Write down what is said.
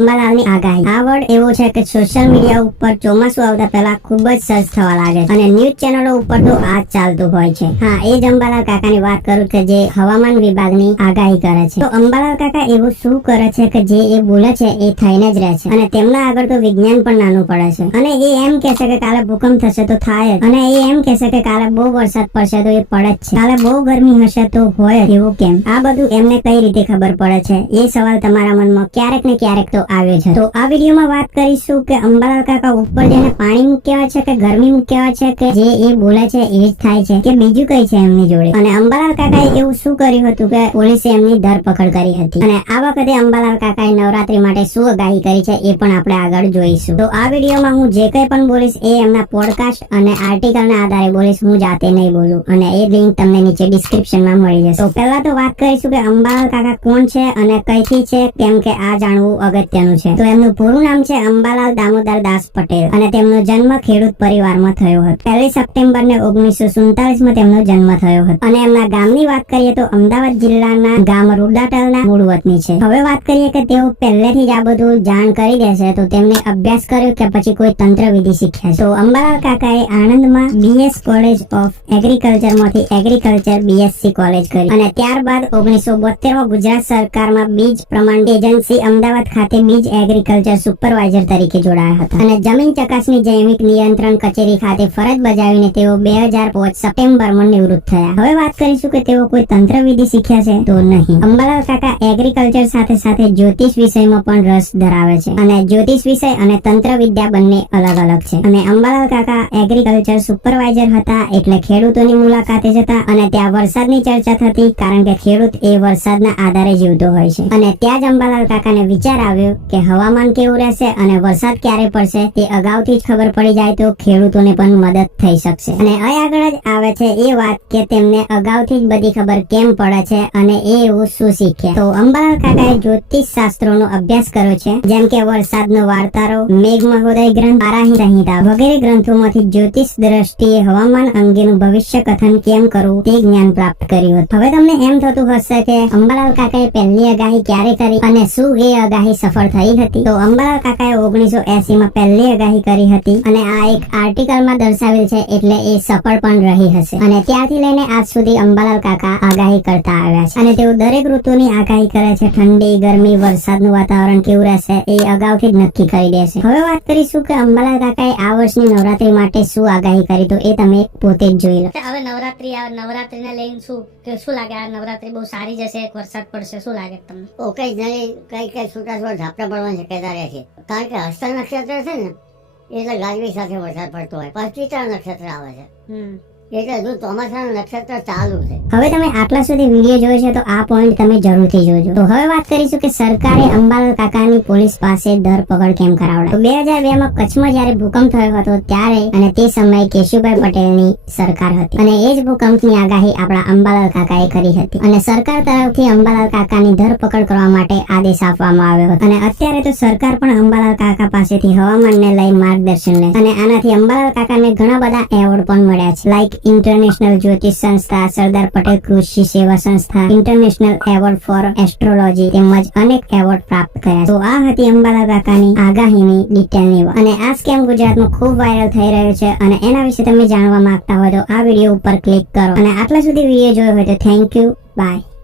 અંબાલાલની આગાહી. આ એવો છે કે સોશિયલ મીડિયા ઉપર ચોમાસું આવતા પહેલા ખૂબ જ સર્ચ થવા લાગે છે. અને ન્યૂઝ ચેનલો ઉપર તો આ ચાલતું હોય છે. હા, એ જ અંબાલાલ કાકાની વાત કરું કે જે હવામાન વિભાગની આગાહી કરે છે. તો અંબાલાલ કાકા એવું શું કરે છે કે જે એ બોલે છે એ થઈને જ રહે છે. અને તેમના આગળ તો વિજ્ઞાન પણ નાનું પડે છે. અને એ એમ કે છે કે કાલે ભૂકંપ થશે તો થાય અને એ એમ કે છે કે કાલે બહુ વરસાદ પડશે તો એ પડે જ છે. કાલે બહુ ગરમી હશે તો હોય. એવું કેમ? આ બધું એમને કઈ રીતે ખબર પડે છે? એ સવાલ તમારા મનમાં ક્યારેક ને ક્યારેક તો આવે છે. તો આ વિડીયોમાં વાત કરીશું કે અંબાલાલ કાકા ઉપર જેને પાણી મૂક્યા છે કે ગરમી મૂક્યા છે કે જે એ બોલે છે એ જ થાય છે કે બીજું કઈ છે એમની જોડે. અને અંબાલાલ કાકાએ એવું શું કર્યું હતું કે પોલીસે એમની ધરપકડ કરી હતી. અને આ વખતે અંબાલાલ કાકાએ નવરાત્રી માટે શું આગાહી કરી છે એ પણ આપણે આગળ જોઈશું. તો આ વિડીયોમાં હું જે કંઈ પણ બોલીશ એ એમના પોડકાસ્ટ અને આર્ટિકલના આધારે બોલીશ. હું જાતે નહીં બોલું. અને એ લિંક તમને નીચે ડિસ્ક્રિપ્શનમાં મળી જશે. તો પહેલા તો વાત કરીશું કે અંબાલાલ કાકા કોણ છે અને કઈથી છે, કેમ કે આ જાણવું અગત્યનું છે. તો એમનું પૂરું નામ છે અંબાલાલ દામોદર દાસ પટેલ અને તેમનો જન્મ ખેડૂત પરિવારમાં થયો હતો. પહેલી સપ્ટેમ્બર ને ઓગણીસો સુડતાલીસમાં તેમનો જન્મ થયો હતો. અને એમના ગામની વાત કરીએ તો અમદાવાદ જિલ્લાના ગામ રૂડાટલના મૂળ વતની છે. હવે વાત કરીએ કે તેઓ પહેલેથી જ આ બધું જાણ કરી દેશે તો તેમને અભ્યાસ કર્યો કે પછી કોઈ તંત્ર વિધિ શીખ્યા તો અંબાલાલ કાકાએ આણંદમાં બીએસ કોલેજ ઓફ એગ્રીકલ્ચરમાંથી એગ્રીકલ્ચર બીએસસી કોલેજ કરી. અને ત્યારબાદ ઓગણીસો બોતેરમાં ગુજરાત સરકારમાં બીજ પ્રમાણ એજન્સી અમદાવાદ ખાતે બીજ એગ્રીકલ્ચર સુપરવાઇઝર તરીકે જોડાયા હતા. અને જમીન ચકાસણી જૈવિક નિયંત્રણ કચેરી ખાતે ફરજ બજાવીને તેઓ બે હજાર પાંચ સપ્ટેમ્બરમાં નિવૃત્ત થયા. હવે વાત કરીશું કે તેઓ કોઈ તંત્ર વિધિ શીખ્યા છે તો નહીં. અંબાલાલ કાકા એગ્રીકલ્ચર સાથે સાથે જ્યોતિષ વિષયમાં પણ રસ ધરાવે છે. અને જ્યોતિષ વિષય અને તંત્ર વિદ્યા બંને અલગ અલગ છે. અને અંબાલાલ કાકા એગ્રીકલ્ચર સુપરવાઇઝર હતા એટલે ખેડૂતોની મુલાકાતે જતા અને ત્યાં વરસાદની ચર્ચા થતી કારણ કે ખેડૂત એ વરસાદના આધારે જીવતો હોય છે. અને ત્યાં જ અંબાલાલ કાકાને વિચાર આવ્યો કે હવામાન કેવું રહેશે અને વરસાદ ક્યારે પડશે તે અગાઉથી જ ખબર પડી જાય તો ખેડૂતોને પણ મદદ થઈ શકશે. અને અહીં આગળ જ આવે છે એ વાત કે તેમને અગાઉથી જ બધી ખબર કેમ પડે છે અને એ એવું શું શીખ્યા તો અંબાલાલ કાકાએ જ્યોતિષ શાસ્ત્રોનો અભ્યાસ કર્યો છે, જેમ કે વરસાદનો વાર્તારો, મેઘ મહોદય ગ્રંથ પારાહી સંહિતા વગેરે ગ્રંથોમાંથી જ્યોતિષ દ્રષ્ટિએ હવામાન અંગેનું ભવિષ્ય કથન કેમ કરવું તે જ્ઞાન પ્રાપ્ત કર્યું હતું. હવે તમને એમ થતું હશે કે અંબાલાલ કાકાએ પહેલી આગાહી ક્યારે કરી અને શું એ આગાહી સફળ થઈ હતી. તો અંબાલાલ કાકાએ ઓગણીસો એસી માં પહેલી આગાહી કરી હતી અને આ એક આર્ટિકલમાં દર્શાવેલ છે એટલે એ સફળ પણ રહી હશે. અને ત્યારથી લઈને આજ સુધી અંબાલાલ કાકા આગાહી કરતા આવ્યા છે. અને તેઓ દરેક ઋતુની આગાહી કરે છે. ઠંડી ગરમી વરસાદનું વાતાવરણ કેવું રહેશે એ અગાઉથી જ નક્કી કરી દે છે. હવે વાત કરીશું કે અંબાલાલ કાકાએ આ વર્ષની નવરાત્રી માટે શું આગાહી કરી તો એ તમે પોતે જ જોઈ લો. હવે નવરાત્રી આવે નવરાત્રીને લઈને શું? કે શું લાગે? આ નવરાત્રી બહુ સારી જશે વરસાદ પડશે શું લાગે તમને? ઓકે કઈ કઈ છૂટા છૂટા પડવાની શક્યતા રહે છે. કારણ કે હસ્ત નક્ષત્ર છે ને એટલે ગાજવી સાથે વરસાદ પડતો હોય. પછી ચાર નક્ષત્ર આવે છે. હવે તમે આટલા સુધી વીડિયો જોયો છે તો આ પોઈન્ટ તમે જરૂરથી જોજો. તો હવે વાત કરીશું કે સરકારે અંબાલાલ કાકાની પોલીસ પાસે ધરપકડ કેમ કરાવડાવી? બે હજાર બે માં કચ્છમાં જ્યારે ભૂકંપ થયો હતો ત્યારે અને તે સમયે કેશુભાઈ પટેલની સરકાર હતી. અને એ જ ભૂકંપની આગાહી આપણા અંબાલાલ કાકાએ કરી હતી. અને સરકાર તરફથી અંબાલાલ કાકાની ધરપકડ કરવા માટે આદેશ આપવામાં આવ્યો હતો. અને અત્યારે તો સરકાર પણ અંબાલાલ કાકા પાસેથી હવામાનને લઈ માર્ગદર્શન લે અને આનાથી અંબાલાલ કાકાને ઘણા બધા એવોર્ડ પણ મળ્યા છે. લાઈક ઇન્ટરનેશનલ જ્યોતિષ સંસ્થા સરદાર પટેલ કૃષિ સેવા સંસ્થા ઇન્ટરનેશનલ એવોર્ડ ફોર એસ્ટ્રોલોજી તેમજ અનેક એવોર્ડ પ્રાપ્ત કર્યા તો આ હતી અંબાલા કાકાની આગાહીની ડિટેલની વાત. અને આ સ્કેમ ગુજરાતમાં ખૂબ વાયરલ થઈ રહ્યો છે અને એના વિશે તમે જાણવા માંગતા હોય તો આ વીડિયો ઉપર ક્લિક કરો. અને આટલા સુધી વીડિયો જોયો હોય તો થેન્ક યુ બાય